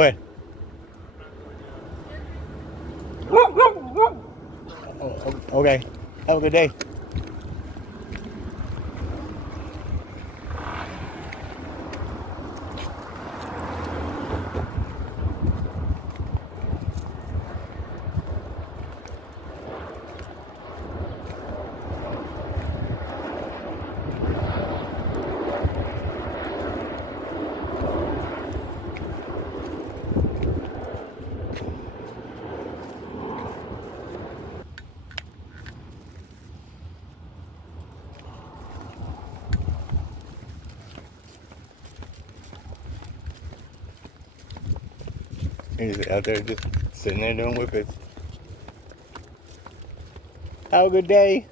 Go ahead. Okay. Have a good day. He's out there just sitting there doing whippets. Have a good day.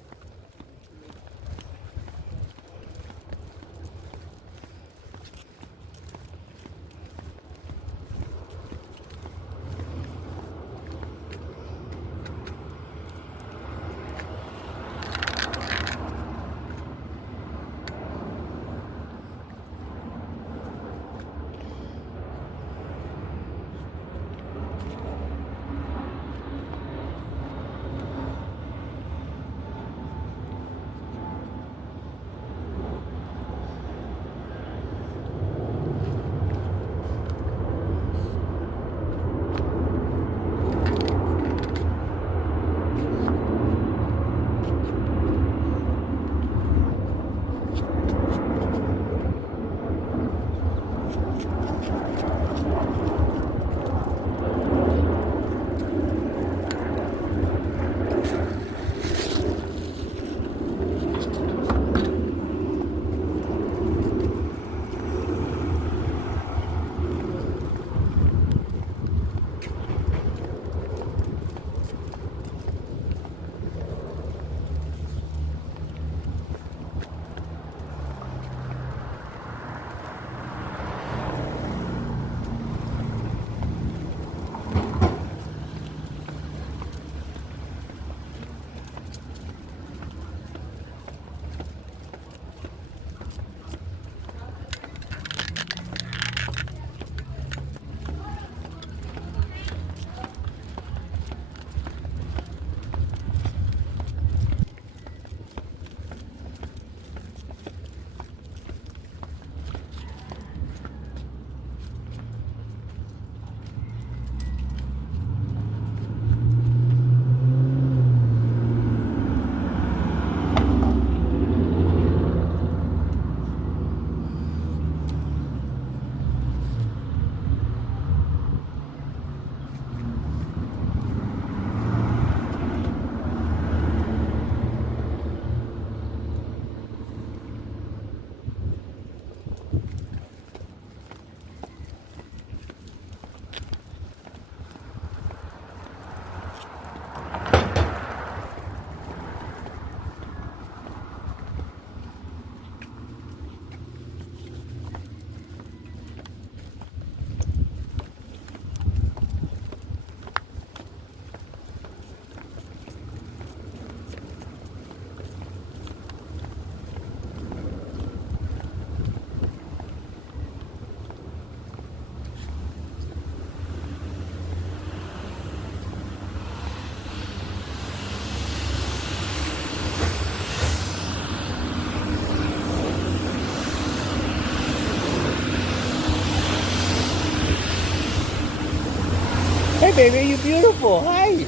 Hey, baby, you're beautiful. Hi.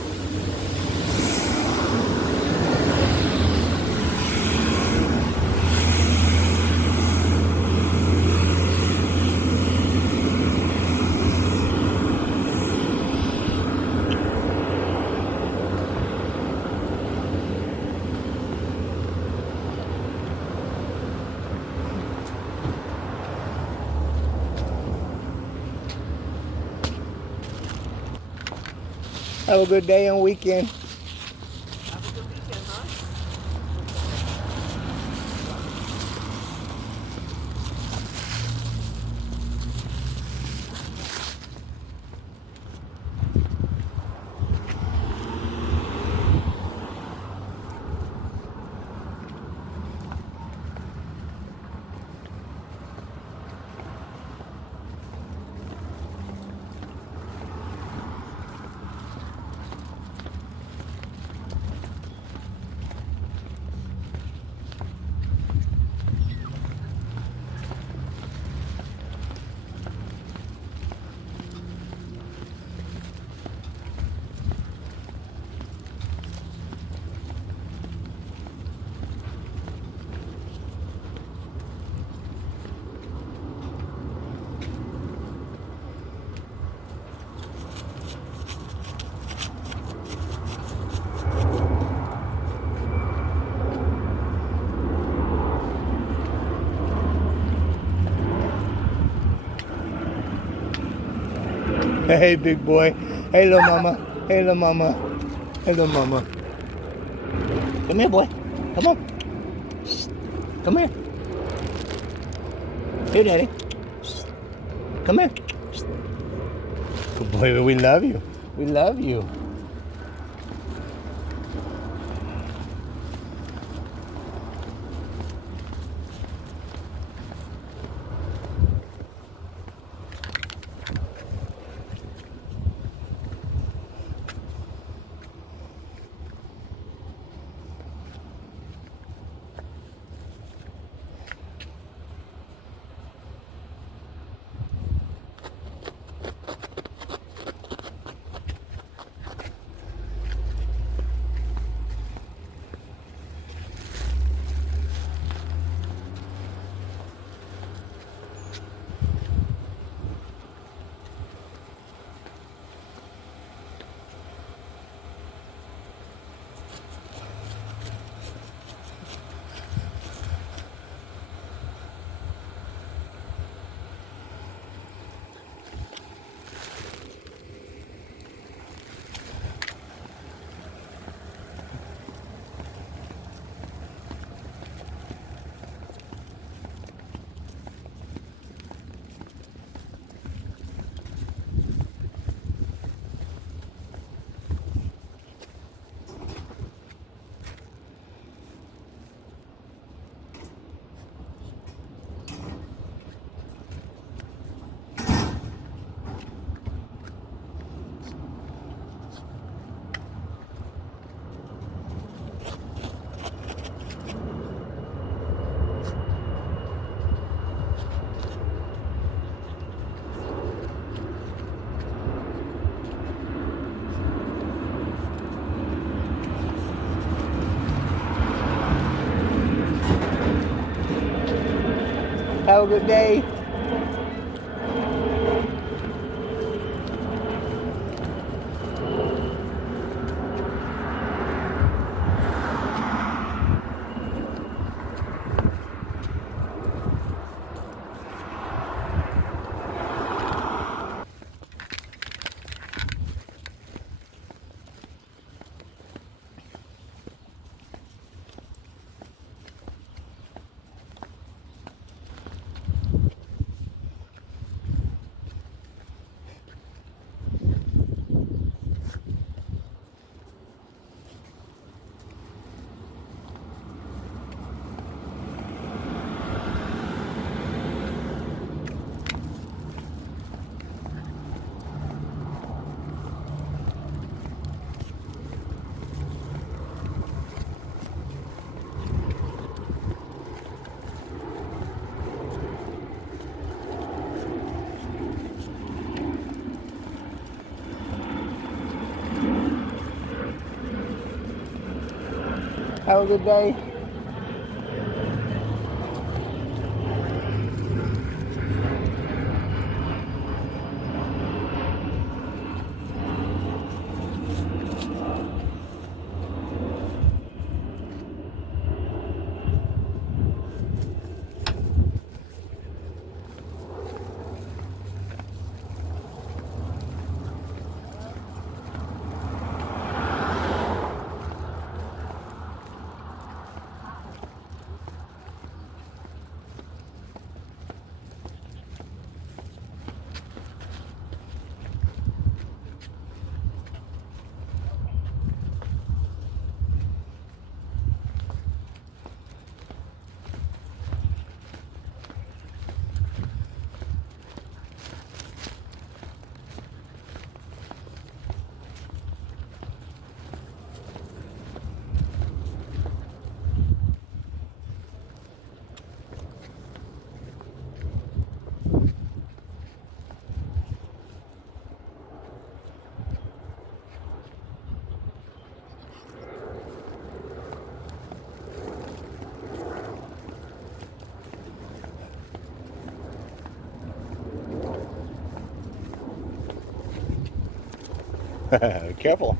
Have a good day and weekend. Have a good weekend, huh? Hey, big boy. Hey, little mama. Hey, little mama. Hey, little mama. Come here, boy. Come on. Come here. Here, daddy. Come here. Good boy, we love you. We love you. Have a good day. Have a good day. Careful.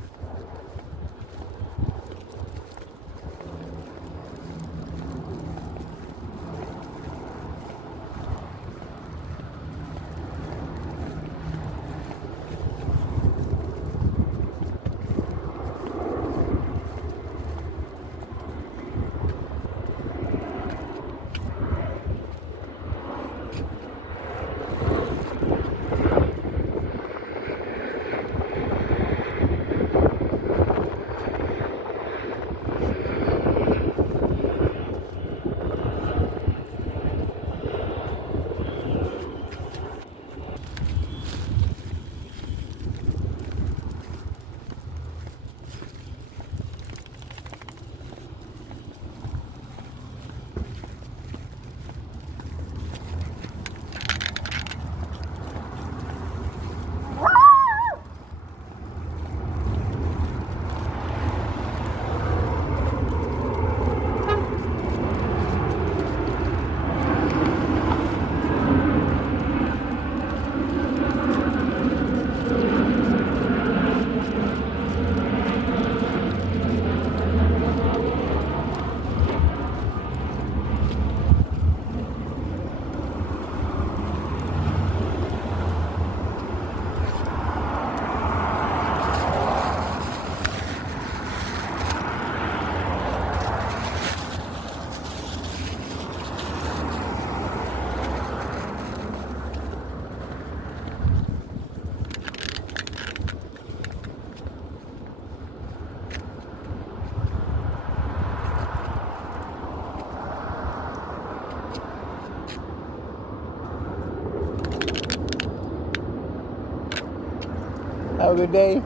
Have a good day.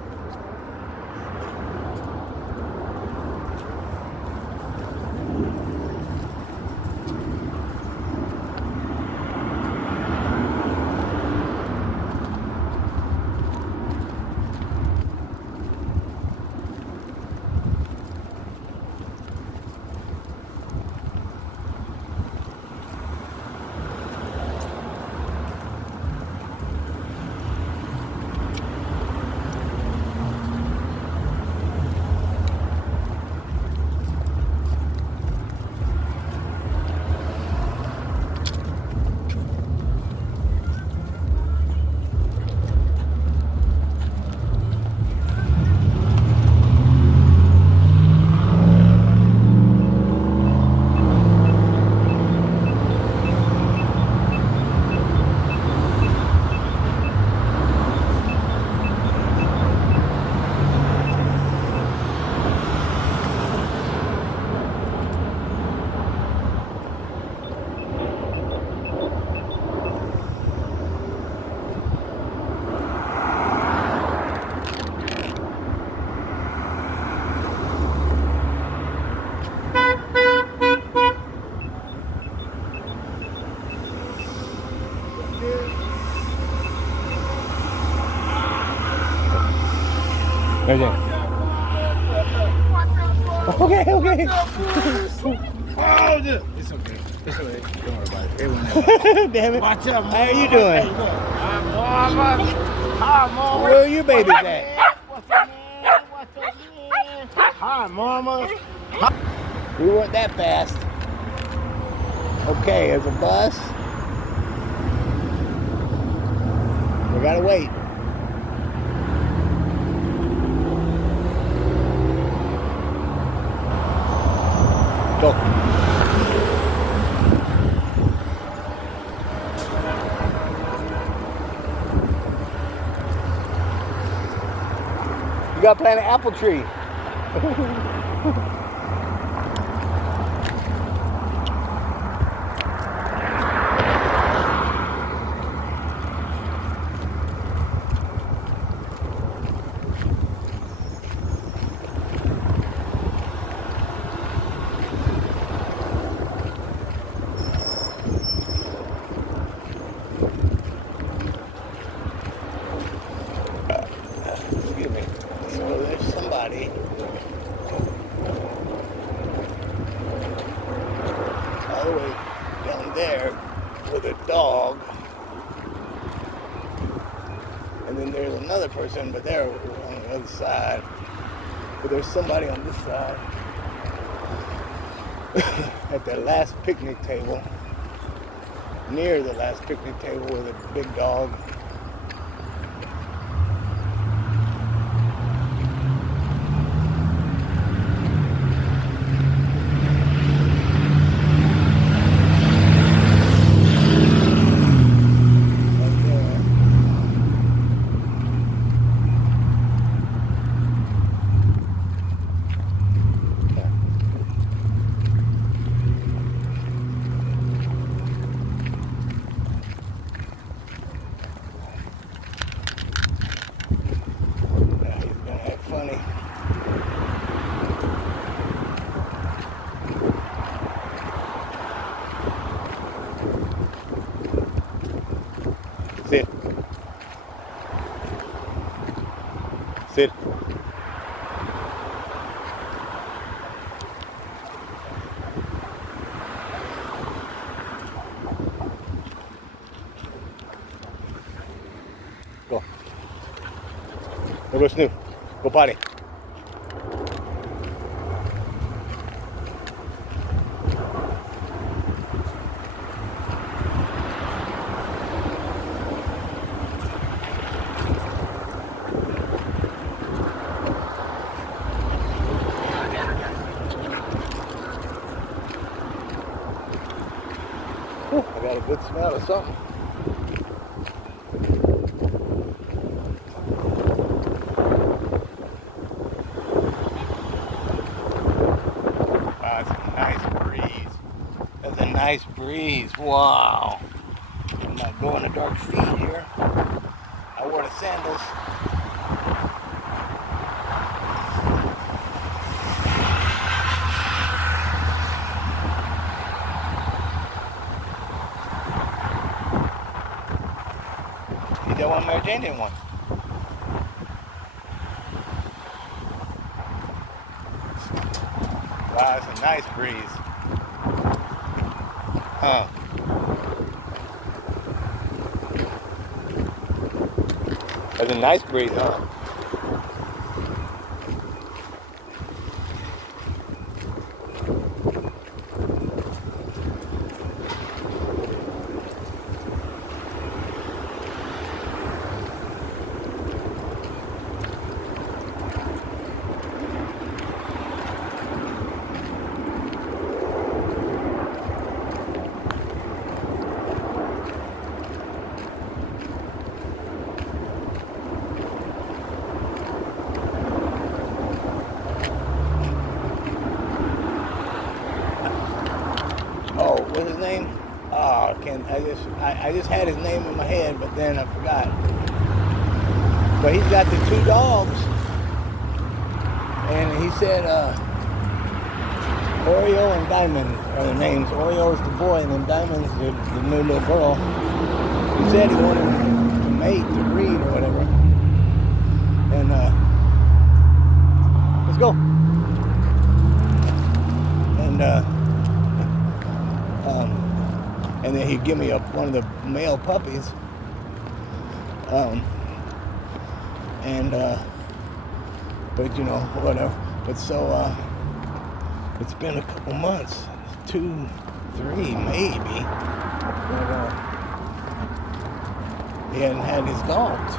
Right there. Okay, okay. Oh, it's okay. It's okay. Don't worry about it. It won't happen. Damn it. Watch out, How you doing? Hi, Mama. Where are your babies at? What's up, man? What's up, man? Hi, Mama. We weren't that fast. Okay, there's a bus. We gotta wait. Go. You gotta plant an apple tree. Excuse me. So there's somebody all the way down there with a dog. And then there's another person, but they're on the other side. But there's somebody on this side at the last picnic table, near the last picnic table with a big dog. Funny. Sit. Sit. Go. Go sniff. Go potty. I got a good smell of something. That's a nice breeze. That's a nice breeze. Wow. I'm not going to dark feet here. I wore the sandals. that one Mary Jane didn't want. Wow, it's a nice breeze. Huh. It's a nice breeze, huh? Oh, what's his name? Oh, I just had his name in my head, but then I forgot. But he's got the 2 dogs, and he said Oreo and Diamond are the names. Oreo's the boy, and then Diamond's the new little girl. He said he wanted to mate, to breed, or whatever. And let's go. And then he'd give me one of the male puppies. But you know, whatever. But so, it's been a couple months, 2, 3 maybe. But, he hadn't had his dogs.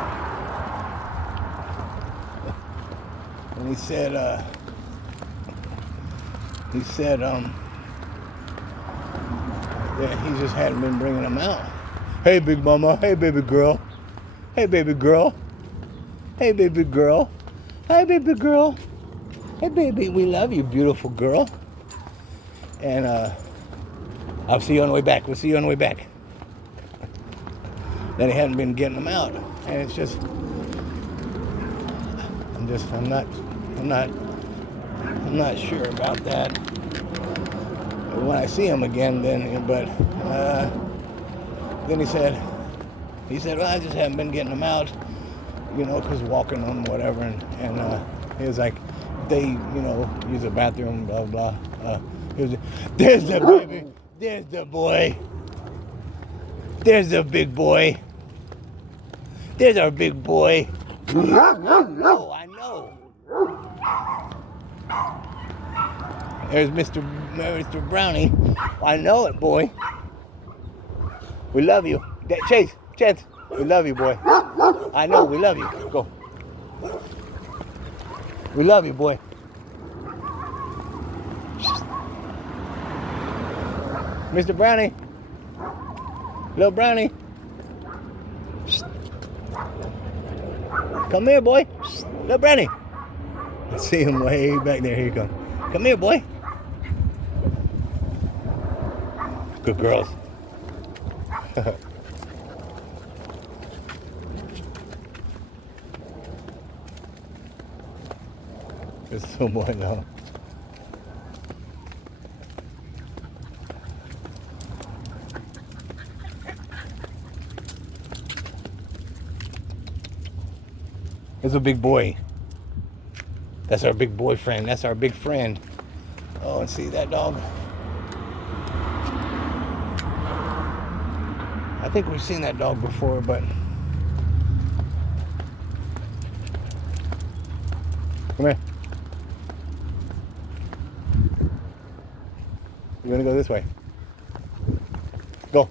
And he said, yeah, he just hadn't been bringing them out. Hey, big mama. Hey, baby girl. Hey, baby girl. Hey, baby girl. Hi, baby girl. Hey, baby, we love you, beautiful girl. And I'll see you on the way back. We'll see you on the way back. Then he hadn't been getting them out, and it's just, I'm not sure about that. When I see him again, then, but then he said, well, I just haven't been getting them out, you know, because walking them, whatever, and he was like, they, you know, use the bathroom, blah, blah. There's the baby, there's the boy, there's the big boy, there's our big boy. Oh, I know. There's Mr. Brownie. I know it, boy. We love you. Chase, we love you, boy. I know, we love you. Go. We love you, boy. Mr. Brownie. Little Brownie. Come here, boy. Little Brownie. I see him way back there. Here he comes. Come here, boy. Good girls. It's so boy now. It's a big boy. That's our big boyfriend. That's our big friend. Oh, and see that dog? I think we've seen that dog before, but come here. You're gonna go this way. Go.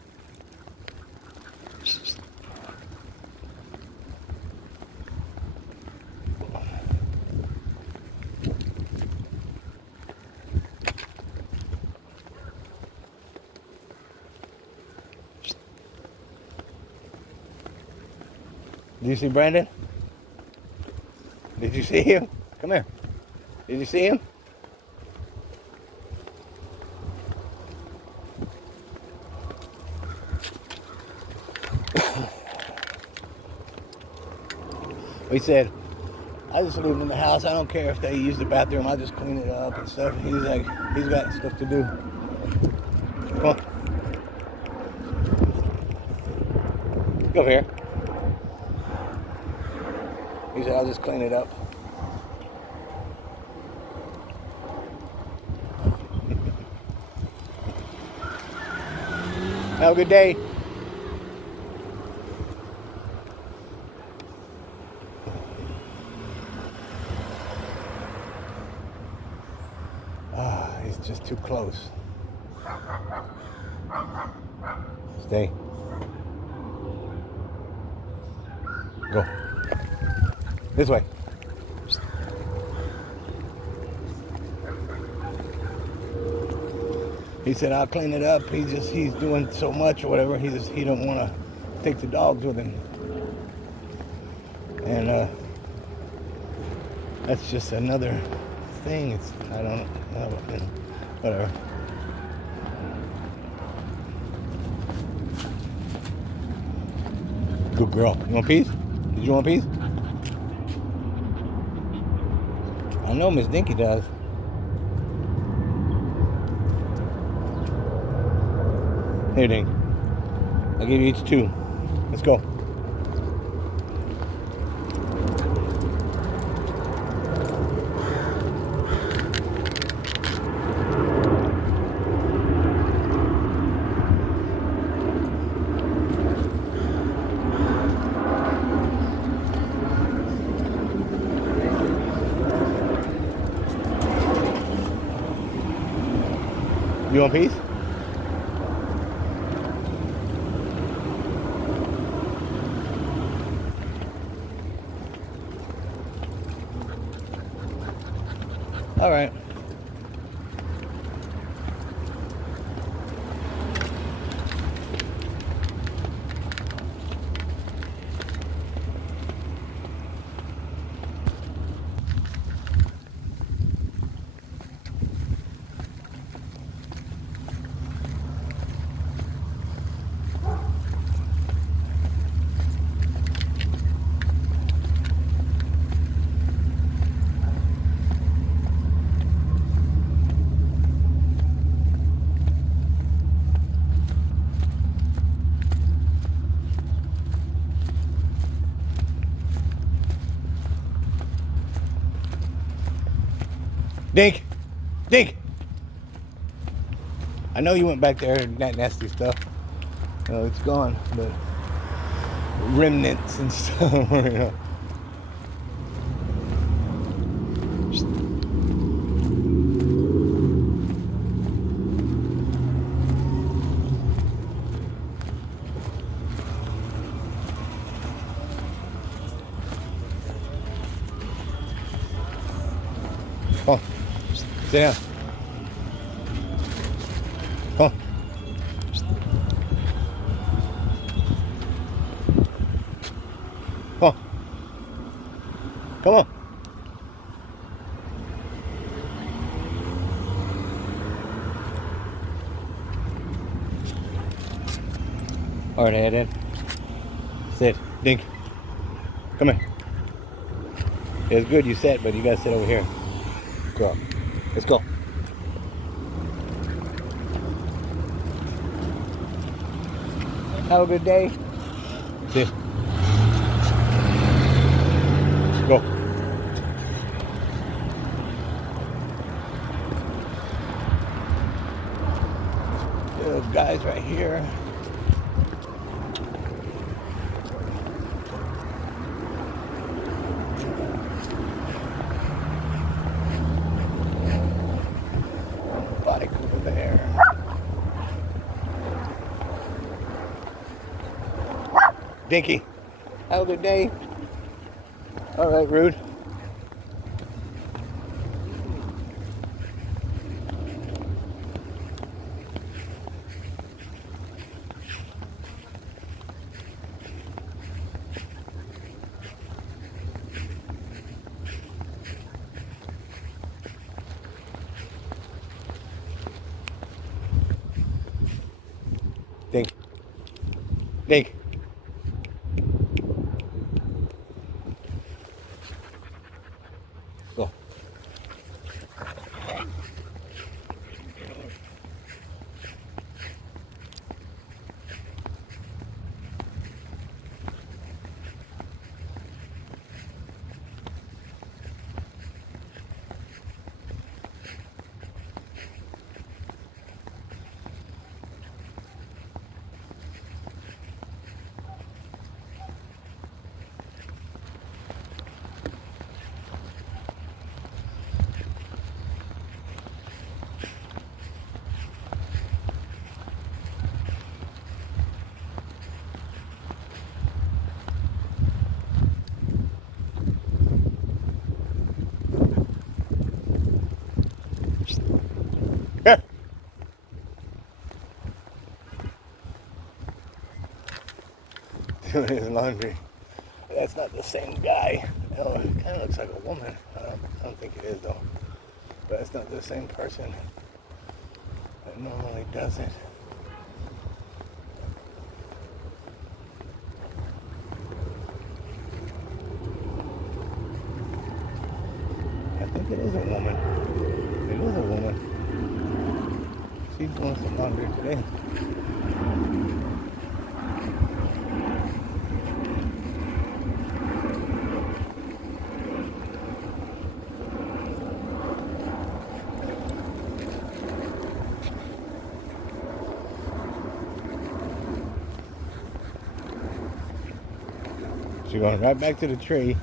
Did you see Brandon? Did you see him? Come here. Did you see him? He said, I just leave him in the house. I don't care if they use the bathroom. I just clean it up and stuff. He's like, he's got stuff to do. Come on. Come here. He said, I'll just clean it up. Have a good day. He's just too close. Stay. Go. This way. He said, I'll clean it up. He's doing so much or whatever. He don't want to take the dogs with him. And that's just another thing. I don't know, whatever. Good girl. You want a piece? Did you want a piece? I know Miss Dinky does. Here, Dink. I'll give you each 2. Let's go. You want a piece? All right. Dink! Dink! I know you went back there and that nasty stuff. No, it's gone, but remnants and stuff, you know. Come on. Sit down. Come on. Come on. Come on. All right, head in. Sit. Dink. Come here. It's good you sat, but you gotta sit over here. Go up. Let's go. Have a good day. Sit. Go. Those guys right here. Bike over there. Dinky, have a good day. All right, Rude. Dink. Dink. Go. doing his laundry. That's not the same guy. Oh, it kind of looks like a woman. I don't think it is though. But it's not the same person that normally does it. I think it is a woman. It is a woman. She's doing some laundry today. She's going right back to the tree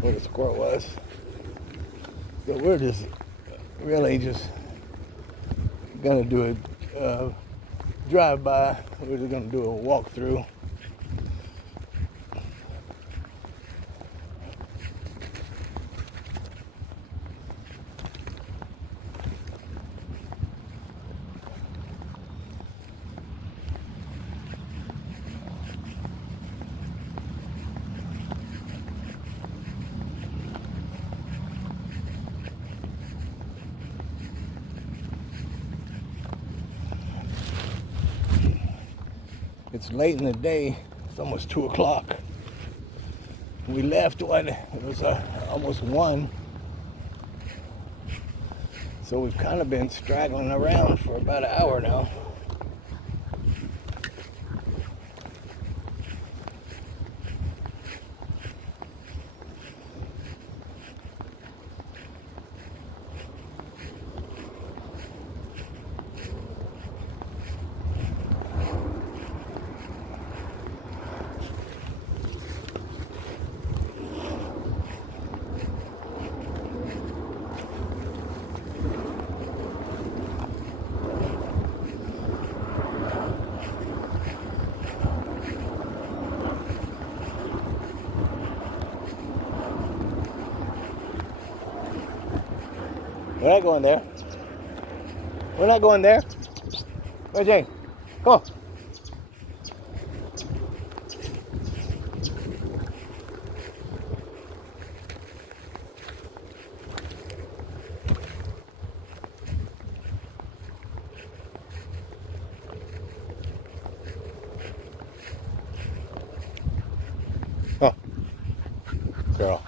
where the squirrel was. So we're just really just gonna do a drive-by. We're just gonna do a walkthrough. It's late in the day. It's almost 2 o'clock. We left when it was almost 1. So we've kind of been straggling around for about an hour now. We're not going there. We're not going there. Where's Jane? Come on. Oh, girl.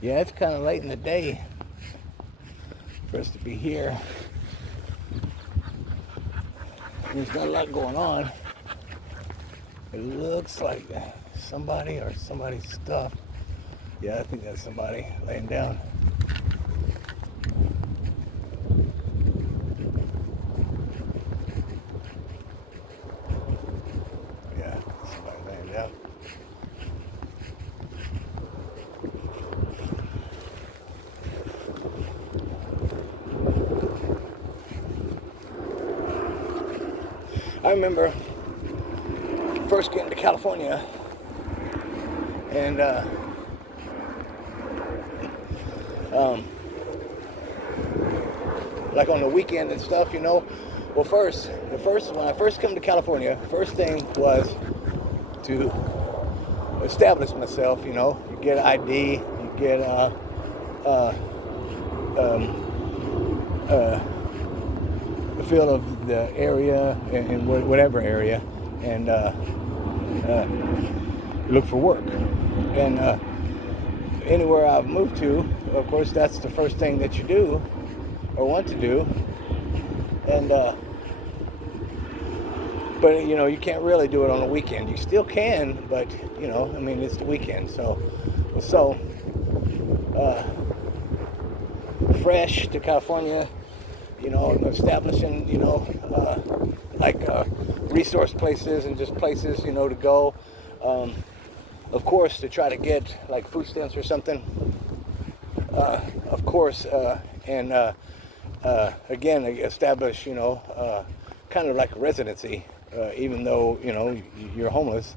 Yeah, it's kind of late in the day for us to be here. There's not a lot going on. It looks like somebody or somebody's stuff. Yeah, I think that's somebody laying down. Yeah, somebody laying down. I remember first getting to California and like on the weekend and stuff, you know. Well, when I first came to California, first thing was to establish myself, you know. You get ID, you get the feel of the area in whatever area, and look for work. And anywhere I've moved to, of course, that's the first thing that you do or want to do. And but you know, you can't really do it on a weekend. You still can, but you know, I mean, it's the weekend, so fresh to California, you know, establishing, you know, like resource places and just places, you know, to go. Of course, to try to get like food stamps or something. of course, and again, establish, kind of like a residency, even though, you're homeless,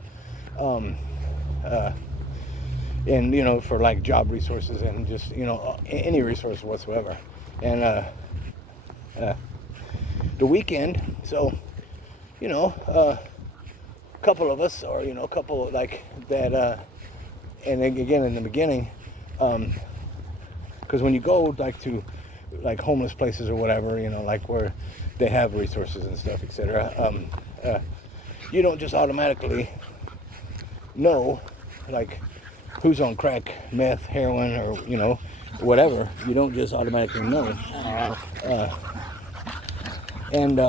uh, and, for like job resources and just, any resource whatsoever. And the weekend, so, a couple of us, or, a couple like that, and then again in the beginning, because when you go like to like homeless places or whatever, like where they have resources and stuff, etc. You don't just automatically know like who's on crack, meth, heroin, or whatever. You don't just automatically know. And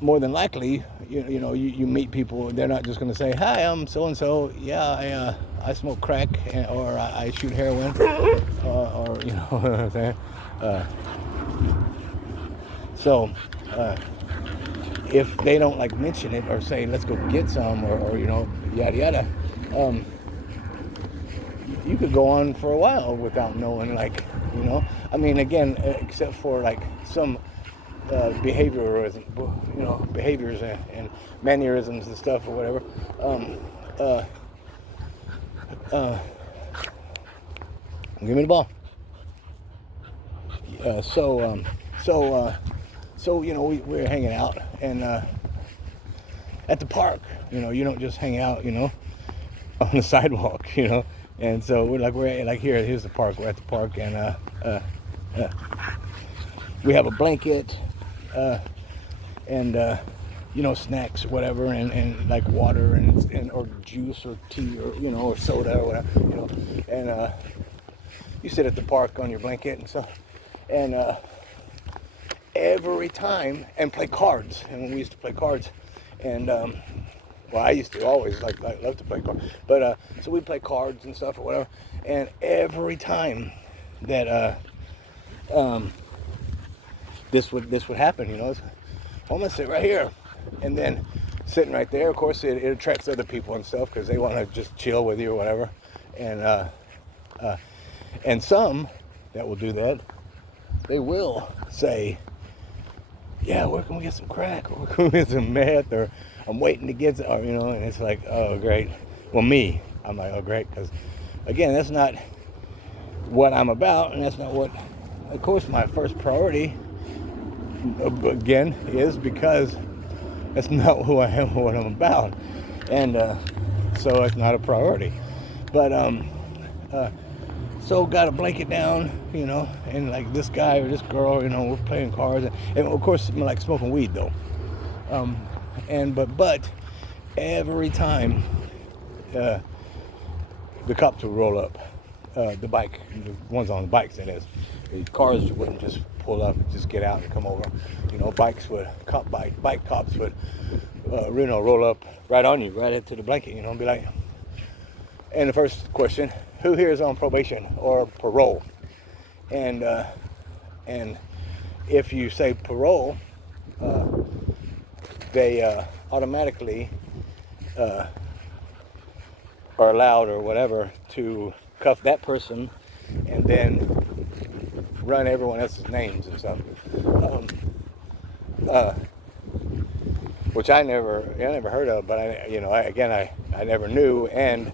more than likely, you meet people. They're not just going to say, "Hi, I'm so and so. Yeah, I smoke crack, or I shoot heroin," or you know what I'm saying. So, if they don't like mention it or say, "Let's go get some," or yada yada, you could go on for a while without knowing, like, I mean, again, except for like some behaviorism, behaviors and mannerisms and stuff or whatever. Give me the ball. So we were hanging out and at the park. You don't just hang out, on the sidewalk, And so we're like here's the park. We're at the park and we have a blanket. And snacks or whatever, and like water and or juice or tea or or soda or whatever, and you sit at the park on your blanket and stuff, and every time, and play cards. And when we used to play cards, and well, I used to always love to play cards, but so we play cards and stuff or whatever, and every time that this would happen, I'm gonna sit right here, and then sitting right there, of course, it attracts other people and stuff because they want to just chill with you or whatever, and some that will do that, they will say, "Yeah, where can we get some crack, or where can we get some meth, or I'm waiting to get," or and it's like, oh great. Well, I'm like, oh great, because again, that's not what I'm about, and that's not what, of course, my first priority again is, because that's not who I am or what I'm about, and so it's not a priority. But so got a blanket down, and like this guy or this girl, we're playing cards, and of course like smoking weed though, but every time the cops would roll up, the ones on the bikes, that is. The cars wouldn't just pull up and just get out and come over. Bike cops would, roll up right on you, right into the blanket, and be like, and the first question, who here is on probation or parole? And if you say parole, they automatically are allowed or whatever to cuff that person and then run everyone else's names and stuff, which I never heard of, but I never knew, and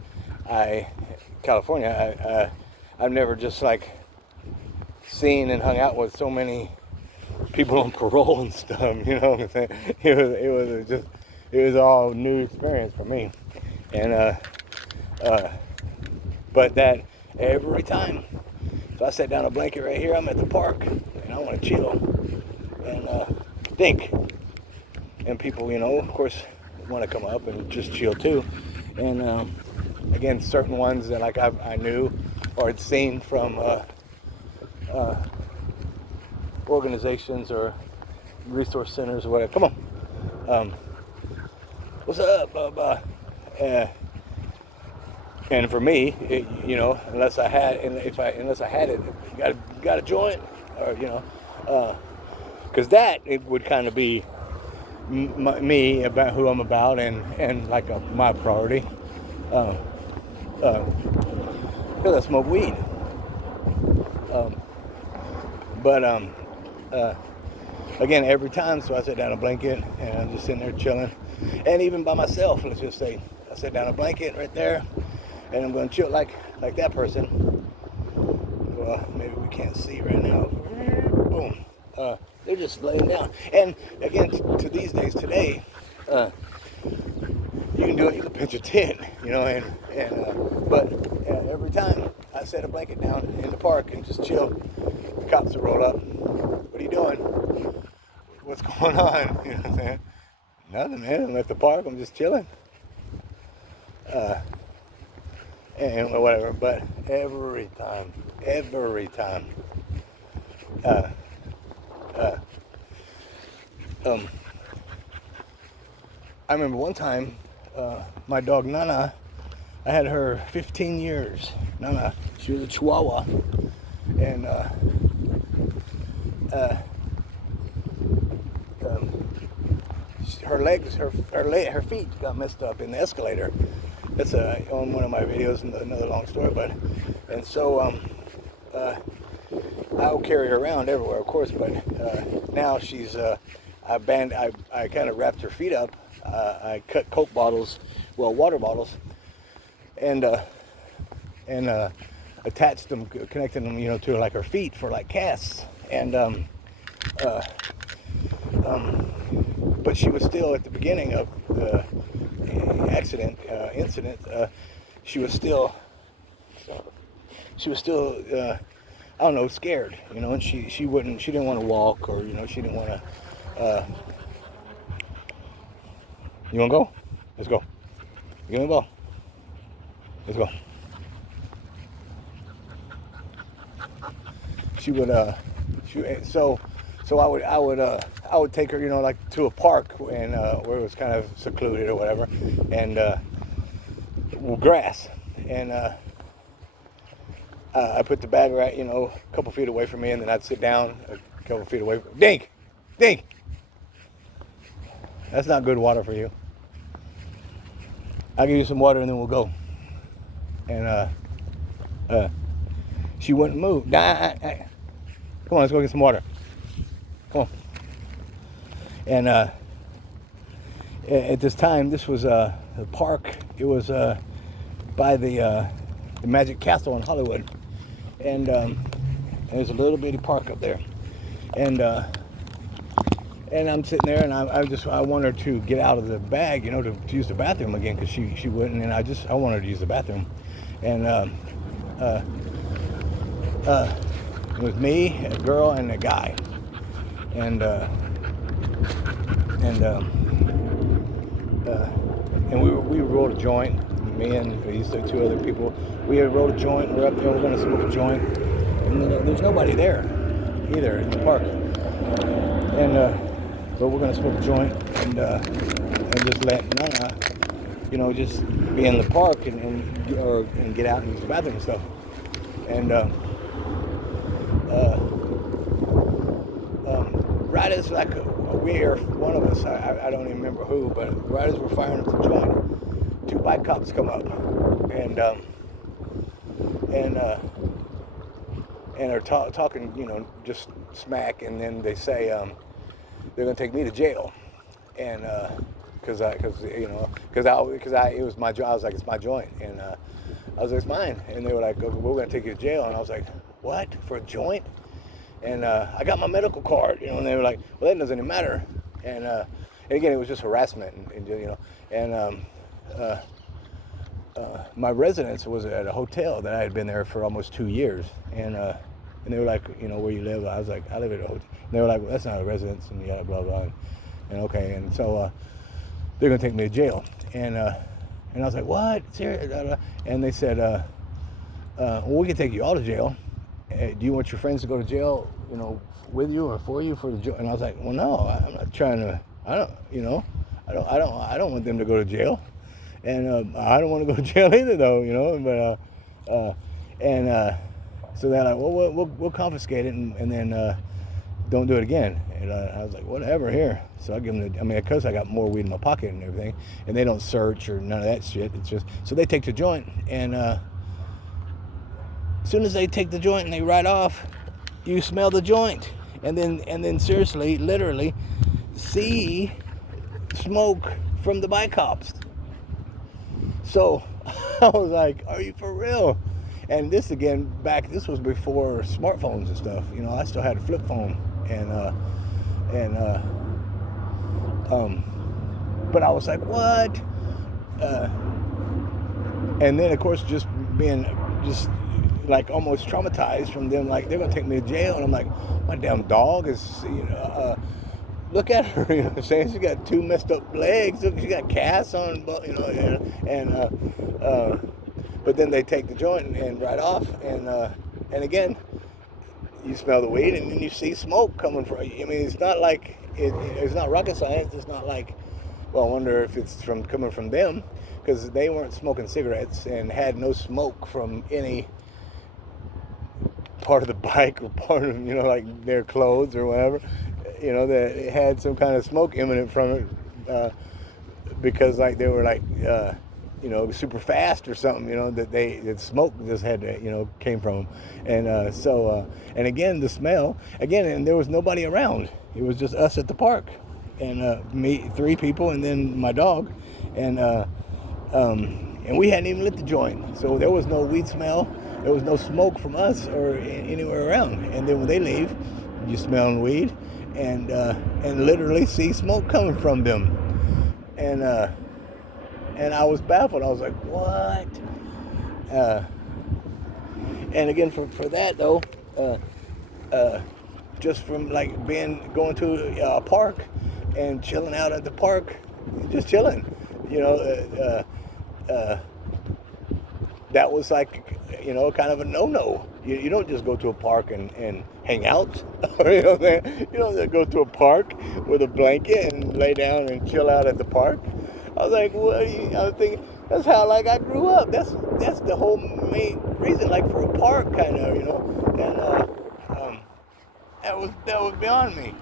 California, I've never just like seen and hung out with so many people on parole and stuff. You know what I'm saying? It was all new experience for me, and but that every time. So I sat down a blanket right here. I'm at the park, and I want to chill and think. And people, of course, want to come up and just chill too. And again, certain ones that like I knew or had seen from organizations or resource centers or whatever. Come on, what's up? And for me, unless I had it, you got a joint, or because that it would kind of be me about who I'm about and like my priority. Because I smoke weed. But again, every time, so I sit down a blanket and I'm just sitting there chilling. And even by myself, let's just say, I sit down a blanket right there and I'm going to chill like that person. Well, maybe we can't see right now. Boom. They're just laying down. And again, to these days, today, you can do it. You can pitch a tent, you know. But every time I set a blanket down in the park and just chill, the cops will roll up. What are you doing? What's going on? You know what I'm saying? Nothing, man. I'm at the park. I'm just chilling. And whatever. But every time. I remember one time, my dog Nana, I had her 15 years. Nana, she was a Chihuahua, and her legs, her feet got messed up in the escalator. That's on one of my videos, another long story. And so I'll carry her around everywhere, of course. But now she's I kind of wrapped her feet up. I cut Coke bottles, water bottles, and attached them, connecting them, you know, to like her feet for like casts. And but she was still at the beginning of the incident. She was still I don't know, scared, you know, and she didn't want to walk, or, you know, she didn't want to. You want to go? Let's go. You want to go? Let's go. She would so I would take her, you know, like to a park and where it was kind of secluded or whatever, and grass, and I put the bag right, you know, a couple feet away from me, and then I'd sit down a couple feet away. Dink. That's not good water for you. I'll give you some water and then we'll go. And she wouldn't move. Come on, let's go get some water. Come on. And at this time, this was the park. It was by the Magic Castle in Hollywood, and there's a little bitty park up there, and I'm sitting there, and I want her to get out of the bag, you know, to use the bathroom again, because she wouldn't, and I wanted her to use the bathroom, and it was me, a girl, and a guy, and we rolled a joint. Me and these two other people, we had rolled a joint. We're up there. We're gonna smoke a joint, and there's nobody there either in the park. And but we're gonna smoke a joint and just let Nana, you know, just be in the park and get out and use the bathroom and stuff. And right as like one of us, I don't even remember who, but right as we're firing up the joint, two bike cops come up and are talking, you know, just smack, and then they say they're gonna take me to jail, and because it was my job. I was like, it's my joint, and I was like, it's mine, and they were like, okay, we're gonna take you to jail, and I was like, what, for a joint? And I got my medical card, you know, and they were like, well, that doesn't even matter. And again, it was just harassment, and you know, and my residence was at a hotel that I had been there for almost 2 years, and they were like, you know, where you live? I was like, I live at a hotel. And they were like, well, that's not a residence, and yada blah blah, and okay, and so they're gonna take me to jail, and I was like, what? Serious? And they said, well, we can take you all to jail. Do you want your friends to go to jail, you know, with you or for you for the jail? And I was like, well, no, I'm not trying to. I don't want them to go to jail, and I don't want to go to jail either, though, you know. But so they're like, well, we'll confiscate it, and then don't do it again. And I was like, whatever, here. So I give them because I got more weed in my pocket and everything, and they don't search or none of that shit. It's just, so they take the joint, and as soon as they take the joint and they ride off, you smell the joint, and then seriously, literally, see smoke from the bike cops. So I was like, are you for real? And this was before smartphones and stuff. I still had a flip phone, but I was like, what? And then of course just being like almost traumatized from them, like they're gonna take me to jail, and I'm like, my damn dog is, look at her, you know what I'm saying? She got 2 messed up legs. Look, she got casts on, but then they take the joint and ride off, and again, you smell the weed, and then you see smoke coming from. I mean, it's not like it's not rocket science. It's not like, well, I wonder if it's coming from them, because they weren't smoking cigarettes and had no smoke from any part of the bike or part of, like their clothes or whatever, that it had some kind of smoke emanent from it, because like they were like, super fast or something, that smoke just had to, came from them. And and again, the smell, and there was nobody around. It was just us at the park, and me, 3 people, and then my dog, and we hadn't even lit the joint, so there was no weed smell. There was no smoke from us or anywhere around. And then when they leave, you smell weed, and literally see smoke coming from them. And I was baffled. I was like, what? And again, for that though, just from like going to a park and chilling out at the park, just chilling, that was like, kind of a no-no. You don't just go to a park and hang out, or you don't just go to a park with a blanket and lay down and chill out at the park. I was like, I was thinking, that's how like I grew up. That's the whole main reason, like for a park, kind of, and that was beyond me.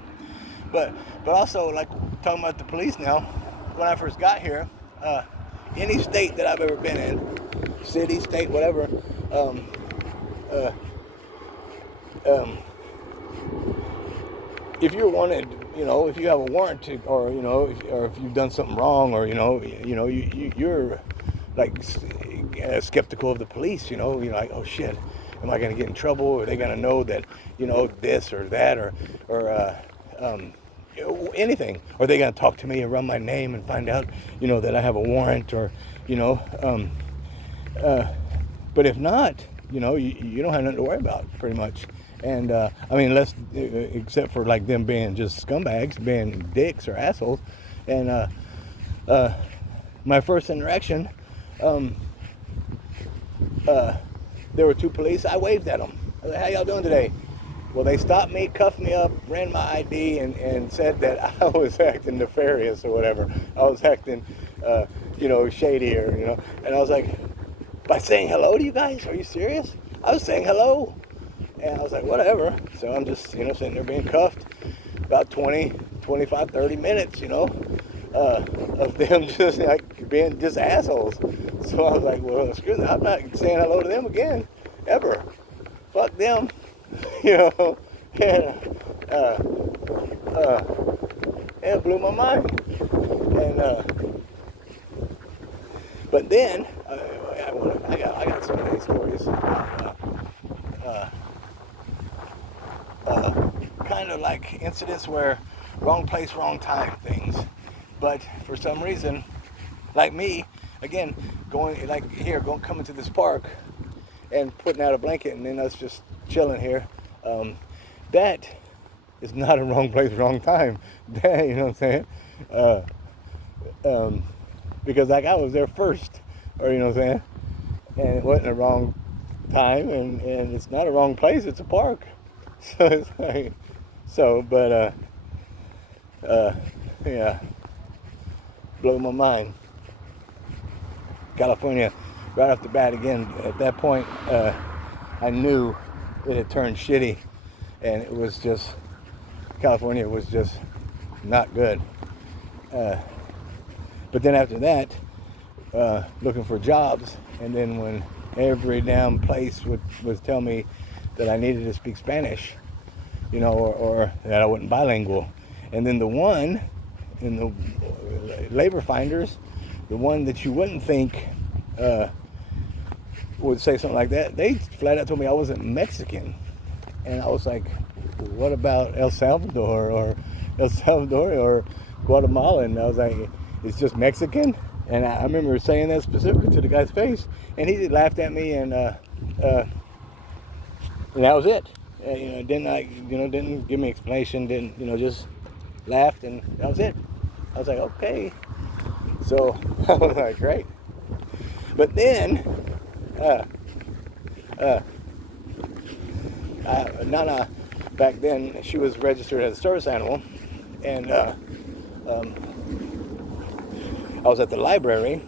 But also, like, talking about the police now, when I first got here, any state that I've ever been in, city, state, whatever, if you're wanted, if you have a warrant to, or if you've done something wrong, or you're like skeptical of the police, like, oh shit, am I going to get in trouble? Are they going to know that this or that, or anything? Or are they going to talk to me and run my name and find out that I have a warrant, or but if not, you don't have nothing to worry about, pretty much. And I mean, except for like them being just scumbags, being dicks or assholes. And my first interaction, there were 2 police. I waved at them. I was like, how y'all doing today? Well, they stopped me, cuffed me up, ran my ID, and said that I was acting nefarious or whatever. I was acting, shady, or, and I was like, by saying hello to you guys? Are you serious? I was saying hello. And I was like, whatever. So I'm just, sitting there being cuffed about 20, 25, 30 minutes, of them just like being just assholes. So I was like, well, screw that. I'm not saying hello to them again, ever. Fuck them, And it blew my mind. And but then I got so many stories. Kind of like incidents where wrong place, wrong time things. But for some reason, like me, again, coming to this park and putting out a blanket and then us just chilling here, that is not a wrong place, wrong time. That, you know what I'm saying? Because like I was there first, or and it wasn't a wrong time, and it's not a wrong place, it's a park. So it's like, yeah, blew my mind. California, right off the bat again, at that point, I knew it had turned shitty, and it was just California was just not good. But then after that, looking for jobs, and then when every damn place would tell me that I needed to speak Spanish, you know, or that I wasn't bilingual. And then the one in the labor finders, the one that you wouldn't think would say something like that, they flat out told me I wasn't Mexican. And I was like, what about El Salvador or Guatemala? And I was like, it's just Mexican? And I remember saying that specifically to the guy's face, and he laughed at me, and that was it. Didn't give me explanation, just laughed, and that was it. I was like, okay. So I was like, great. But then, Nana, back then, she was registered as a service animal, and I was at the library,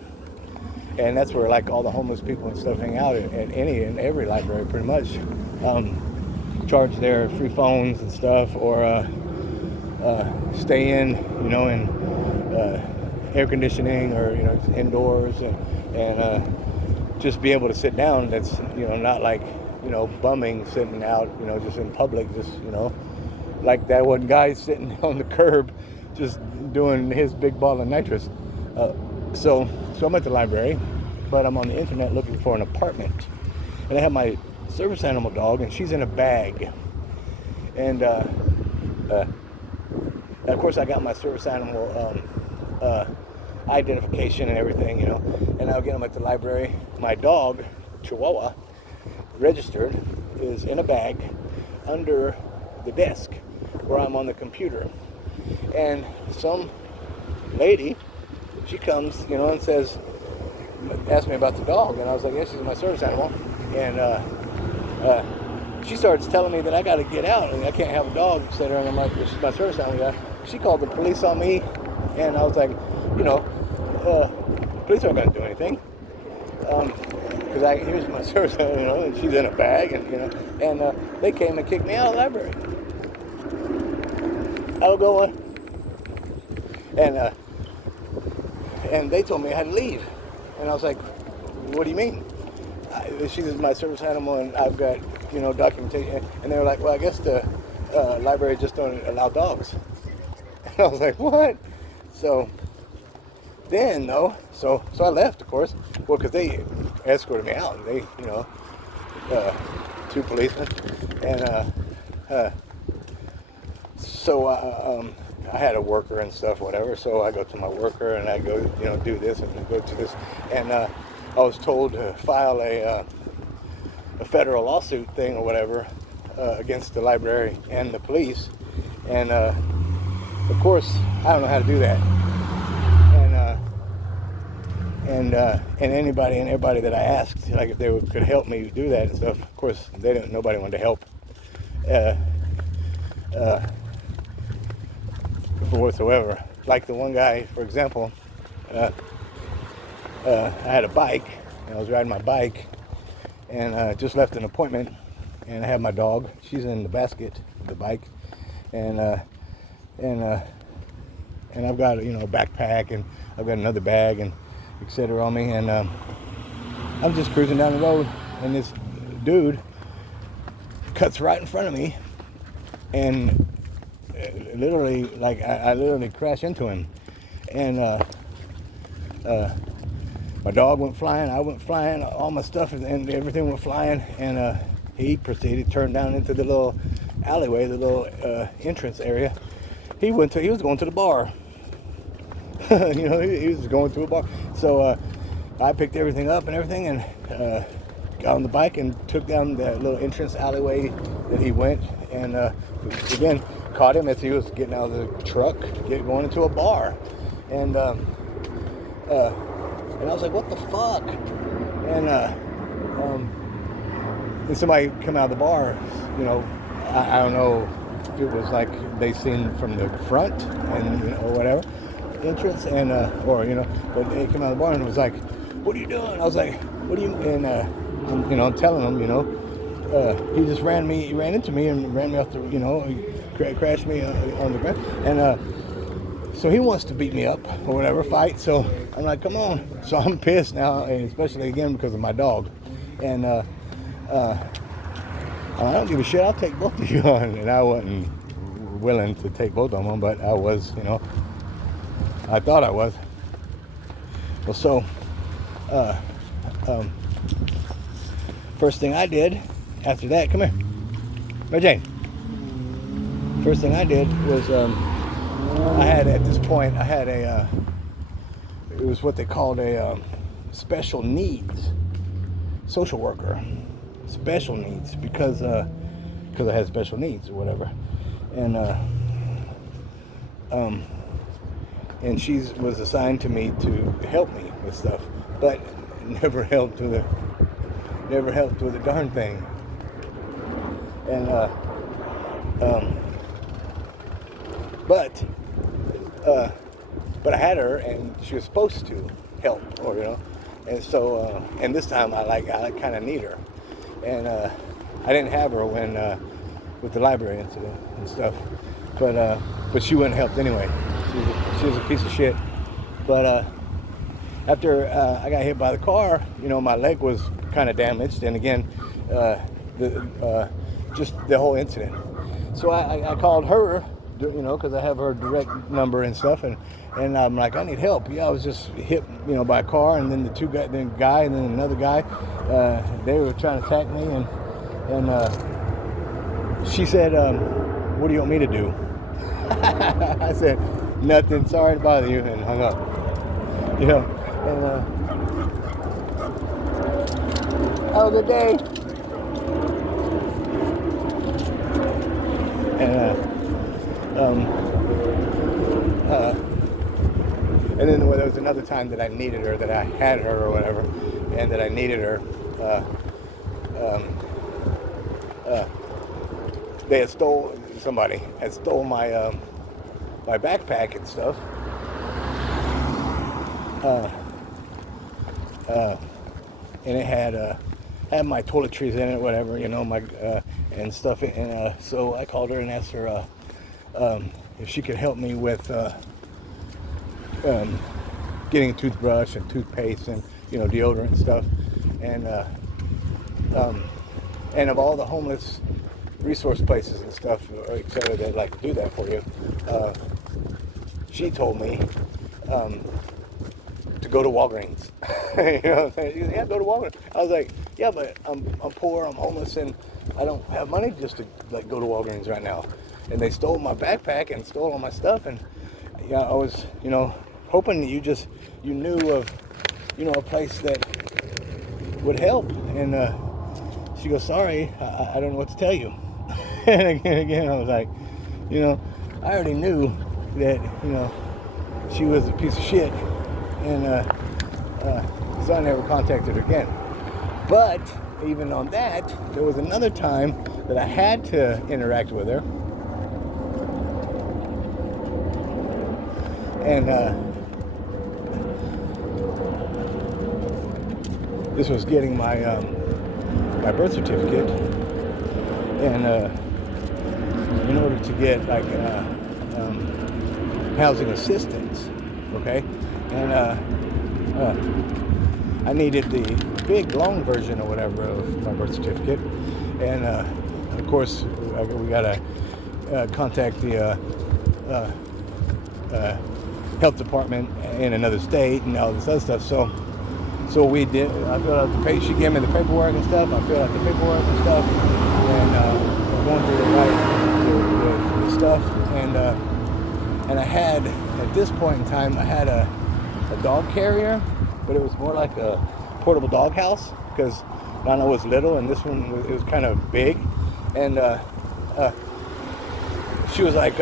and that's where like all the homeless people and stuff hang out at any and every library pretty much. Charge their free phones and stuff, or stay in, in air conditioning, or indoors, and just be able to sit down. That's not like bumming sitting out, just in public, just like that one guy sitting on the curb, just doing his big ball of nitrous. So I'm at the library, but I'm on the internet looking for an apartment, and I have my service animal dog, and she's in a bag, and of course I got my service animal identification and everything, and I'll get them at the library. My dog, Chihuahua, registered, is in a bag under the desk where I'm on the computer, and some lady, she comes, and asks me about the dog, and I was like, yeah, she's my service animal, and she starts telling me that I got to get out, and I can't have a dog, etc. And I'm like, she's my service animal guy. She called the police on me, and I was like, police aren't going to do anything, because here's my service animal, and she's in a bag, and they came and kicked me out of the library. I was going, and they told me I had to leave, and I was like, what do you mean? She's my service animal, and I've got documentation. And they were like, well, I guess the library just don't allow dogs. And I was like, what? So then so I left, of course, well, because they escorted me out, and they two policemen, and so I had a worker and stuff, whatever. So I go to my worker, and I go, do this and go to this, and I was told to file a federal lawsuit thing or whatever against the library and the police, and of course I don't know how to do that, and anybody and everybody that I asked, like, if they could help me do that and stuff, of course nobody wanted to help for whatsoever. Like the one guy, for example, I had a bike, and I was riding my bike, and just left an appointment, and I have my dog. She's in the basket of the bike, and I've got a backpack, and I've got another bag, and etc. on me, and I'm just cruising down the road, and this dude cuts right in front of me, and literally, like, I literally crashed into him, and my dog went flying, I went flying, all my stuff and everything went flying, and he proceeded to turn down into the little alleyway, the little entrance area. He was going to the bar. He was going to a bar. So I picked everything up and everything, and got on the bike and took down the little entrance alleyway that he went, and again caught him as he was getting out of the truck, going into a bar, and I was like, what the fuck? And somebody come out of the bar, I don't know if it was like they seen from the front and or whatever entrance, and but they came out of the bar and was like, what are you doing? I was like, what do you, and I'm telling him, he just ran into me and ran me off the, crashed me on the ground. And so he wants to beat me up or whatever, fight. So I'm like, come on. So I'm pissed now, and especially again because of my dog. And I don't give a shit. I'll take both of you on. And I wasn't willing to take both of them, but I was, I thought I was. Well, so first thing I did after that, come here, Mary Jane. First thing I did was I had at this point it was what they called a special needs social worker. Special needs because I had special needs or whatever, and she was assigned to me to help me with stuff, but never helped with a darn thing. And but I had her, and she was supposed to help, or and so and this time I kind of need her. And I didn't have her when with the library incident and stuff, but she wouldn't help anyway. She was a piece of shit. But after I got hit by the car, my leg was kind of damaged, and again, just the whole incident. So I called her, because I have her direct number and stuff, and I'm like, I need help. Yeah, I was just hit, by a car, and then the guy, and then another guy, they were trying to attack me, and she said, what do you want me to do? I said, nothing, sorry to bother you, and hung up. And have a good day. And then there was another time that I needed her, that I had her or whatever, and that I needed her. Somebody had stole my my backpack and stuff. And it had my toiletries in it, whatever, my and stuff. And so I called her and asked her if she could help me with getting a toothbrush and toothpaste and deodorant and stuff. And of all the homeless resource places and stuff, et cetera, that like to do that for you, she told me to go to Walgreens. You know what I'm saying? She goes, yeah, go to Walgreens. I was like, yeah, but I'm poor, I'm homeless, and I don't have money just to go to Walgreens right now. And they stole my backpack and stole all my stuff, and I was hoping that you knew of a place that would help. And she goes, sorry, I don't know what to tell you. And again, I was like, I already knew that she was a piece of shit, and so I never contacted her again. But even on that, there was another time that I had to interact with her, and this was getting my my birth certificate, and in order to get housing assistance, okay, and I needed the big long version or whatever of my birth certificate, and of course we gotta contact the health department in another state and all this other stuff. So we did. I filled out the page. She gave me the paperwork and stuff. I filled out the paperwork and stuff, and going through the stuff, and I had, at this point in time, I had a dog carrier, but it was more like a portable dog house, because Nana was little and this one was kind of big, and she was like,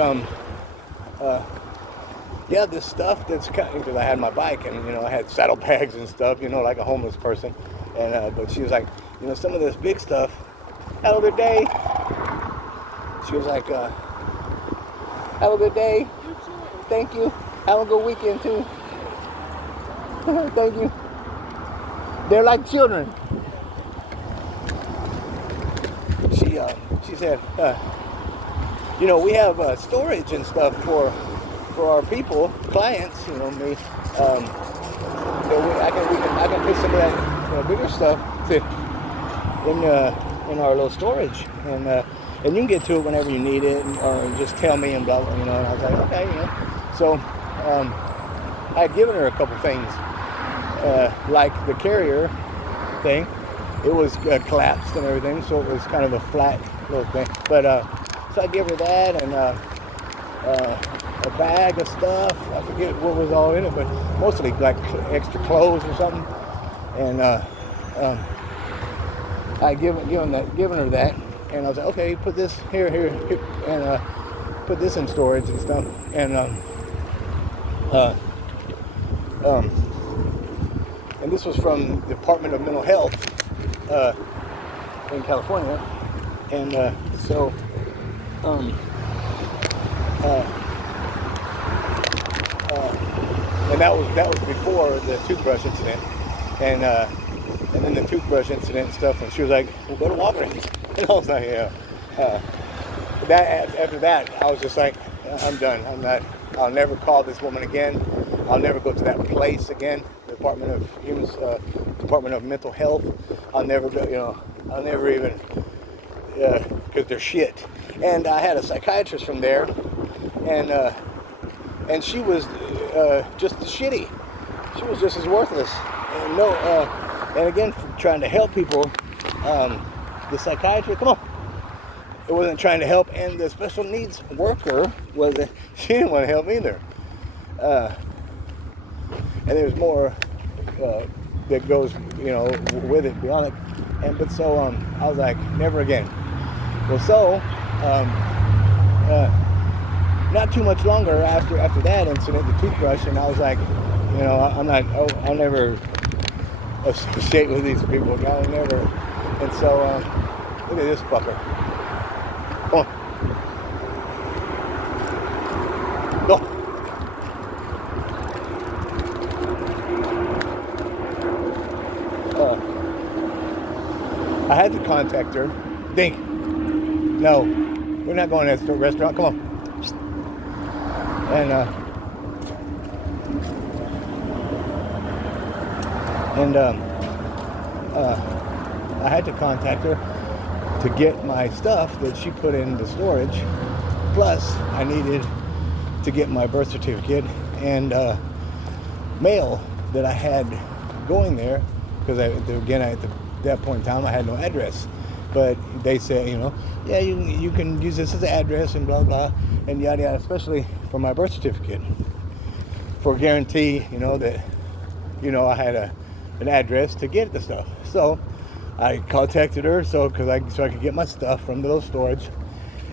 yeah, this stuff that's kind of, because I had my bike and I had saddlebags and stuff, like a homeless person, and but she was like, some of this big stuff. Have a good day. She was like, have a good day. Thank you. Have a good weekend too. Thank you. They're like children. She said, we have storage and stuff for our people, clients. Me. So I can put some of that bigger stuff in our little storage, and you can get to it whenever you need it, or just tell me and blah blah. And I was like, okay, So I had given her a couple things, like the carrier thing. It was collapsed and everything, so it was kind of a flat little thing. But so I gave her that and a bag of stuff. I forget what was all in it, but mostly like extra clothes or something. And I given her that, and I was like, okay, put this here, and put this in storage and stuff. And and this was from the Department of Mental Health in California, and so. And that was before the toothbrush incident, and then the toothbrush incident and stuff. And she was like, "Well, go to Walgreens," and I was like, "Yeah." After that, I was just like, "I'm done. I'm not. I'll never call this woman again. I'll never go to that place again. The Department of Mental Health. I'll never go. I'll never even because they're shit." And I had a psychiatrist from there, and she was just as shitty. She was just as worthless. And and again, for trying to help people, the psychiatrist, come on, it wasn't trying to help, and the special needs worker she didn't want to help either. And there's more that goes, with it beyond it. But so I was like, never again. Well, so. Not too much longer after that incident, the toothbrush, and I was like, I'll never associate with these people. I'll never. And so, look at this fucker. Come on. Go. I had to contact her. Dink. No, we're not going to that restaurant. Come on. And I had to contact her to get my stuff that she put in the storage. Plus, I needed to get my birth certificate and mail that I had going there, because at that point in time, I had no address. But they say, yeah, you can use this as an address and blah, blah, and yada, yada, especially for my birth certificate. For guarantee, that, I had an address to get the stuff. So I contacted her so I could get my stuff from the little storage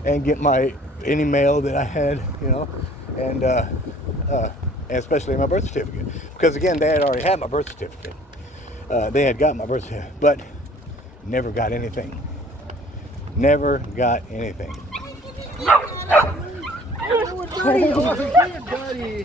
and get any mail that I had, and especially my birth certificate. Because again, they had already had my birth certificate. They had got my birth certificate, but never got anything. Never got anything. Buddy, over here, buddy.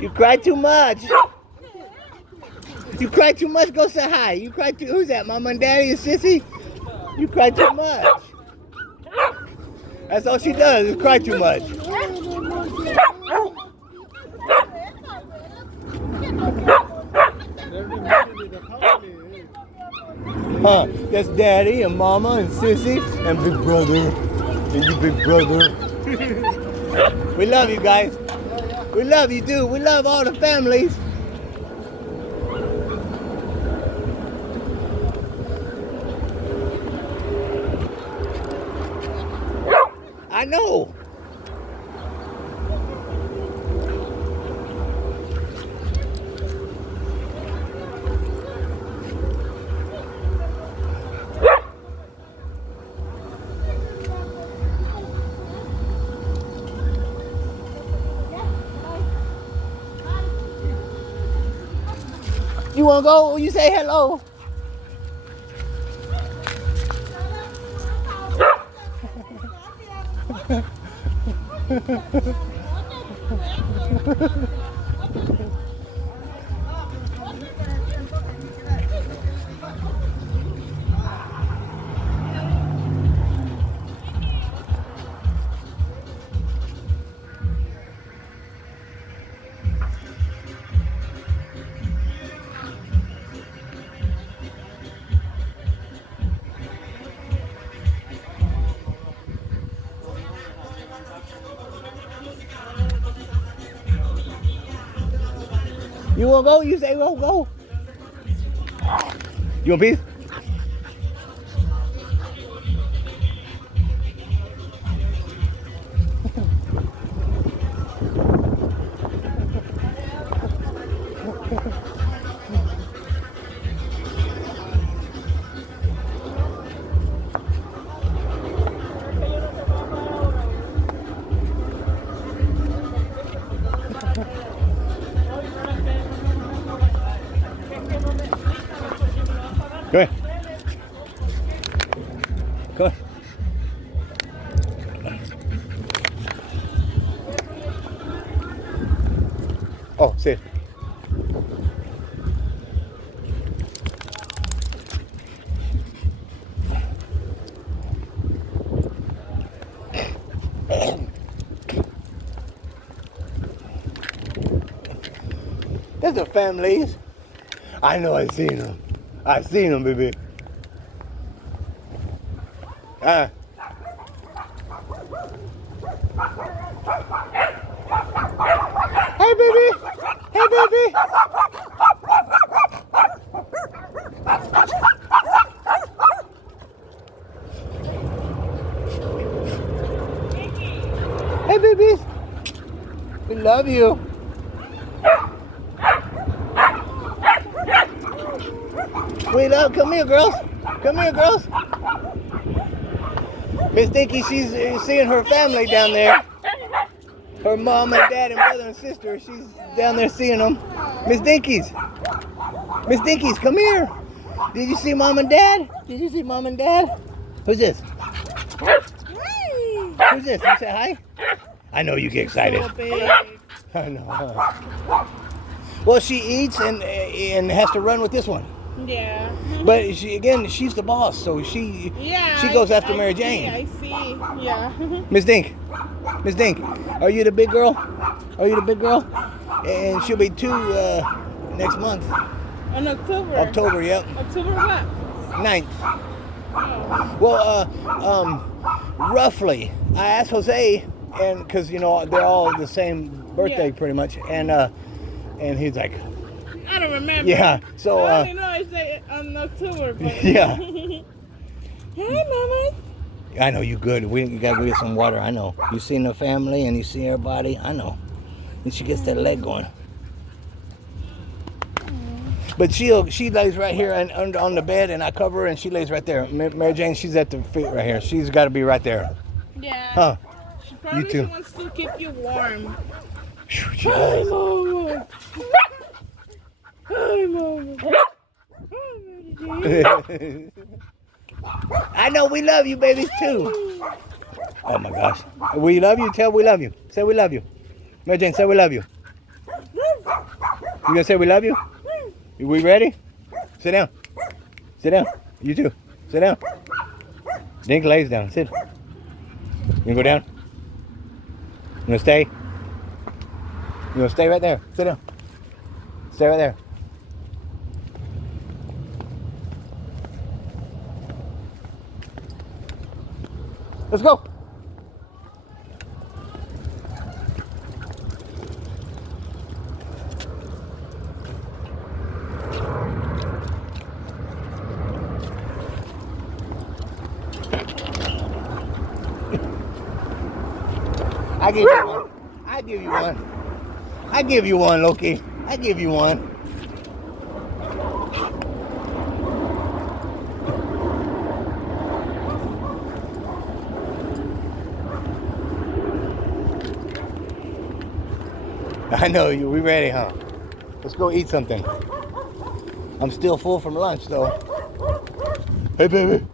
You cry too much. You cry too much. Go say hi. You cry too. Who's that? Mama and Daddy and Sissy? You cry too much. That's all she does is cry too much. Huh? That's Daddy and Mama and Sissy and Big Brother and you, Big Brother. We love you guys. We love you, dude. We love all the families. I know. You wanna go? You say hello. You wanna go? You say go. You want peace? Go ahead. Go ahead. Oh, sit. There's the families. I know I seen them. I seen them, baby. Hey, baby. Hey, baby. Hey, babies. We love you. We love. Come here, girls. Come here, girls. Miss Dinky, she's seeing her family down there. Her mom and dad and brother and sister. She's down there seeing them. Miss Dinky's. Miss Dinky's, come here. Did you see mom and dad? Did you see mom and dad? Who's this? Who's this? You say hi? I know you get excited. I know. Well, she eats and has to run with this one. Yeah. But she's the boss, so she goes after Mary Jane. I see. Yeah. Miss Dink, are you the big girl? Are you the big girl? And she'll be 2 next month. In October. October, yep. October what? 9th. Well, roughly, I asked Jose, and because they're all the same birthday pretty much, and he's like, I don't remember. yeah. So I only know it's like on October. But yeah. Hey, mama. I know you good. We gotta go get some water. I know. You seen the family and you see everybody. I know. And she gets that leg going. But she lays right here on the bed, and I cover her, and she lays right there. Mary Jane, she's at the feet right here. She's got to be right there. Yeah. Huh? She probably You too. wants to keep you warm. She Hi, does. mama. Hi, mama. I know we love you, babies, too. Oh, my gosh. We love you. Tell we love you. Say we love you. Mary Jane, say we love you. You going to say we love you? We ready? Sit down. Sit down. You too. Sit down. Dink lays down. Sit. You gonna go down? You gonna stay? You gonna stay right there? Sit down. Stay right there. Let's go. I give you one. I give you one. I give you one, Loki. I give you one. I know you. We ready, huh? Let's go eat something. I'm still full from lunch though. Hey baby.